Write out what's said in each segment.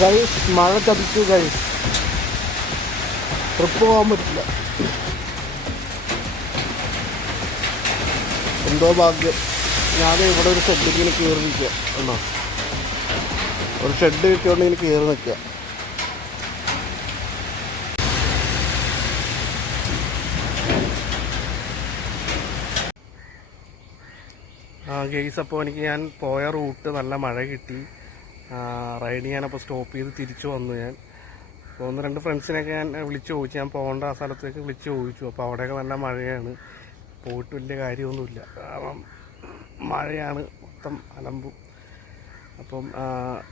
Guys മഴ ചതിച്ചു guys, trip പോകാൻ പറ്റില്ല. എന്തോ ഭാഗ്യം. ഞാൻ ഇവിടെ ഒരു ഷെഡ് ഇങ്ങനെ കയറി നിൽക്കുക എന്നോ, ഒരു ഷെഡ് കിട്ടിയോണ്ട് ഇങ്ങനെ കയറി നിൽക്കുക. ഗെയ്സ്, അപ്പോൾ എനിക്ക് ഞാൻ പോയ റൂട്ട് നല്ല മഴ കിട്ടി. റൈഡ് ചെയ്യാനപ്പോൾ സ്റ്റോപ്പ് ചെയ്ത് തിരിച്ചു വന്നു ഞാൻ. അപ്പോൾ 1-2 ഫ്രണ്ട്സിനെയൊക്കെ ഞാൻ വിളിച്ച് ചോദിച്ചു, ഞാൻ പോകേണ്ട ആ സ്ഥലത്തേക്ക് വിളിച്ച് ചോദിച്ചു. അപ്പോൾ അവിടെയൊക്കെ നല്ല മഴയാണ്, പോയിട്ട് വലിയ കാര്യമൊന്നുമില്ല. കാരണം മഴയാണ് മൊത്തം അലമ്പും. അപ്പം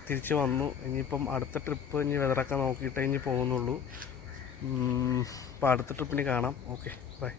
തിരിച്ച് വന്നു. ഇനിയിപ്പം അടുത്ത ട്രിപ്പ് ഇനി വെതറൊക്കെ നോക്കിയിട്ടേ ഇനി പോകുന്നുള്ളൂ. അപ്പോൾ അടുത്ത ട്രിപ്പിന് കാണാം. Okay, by.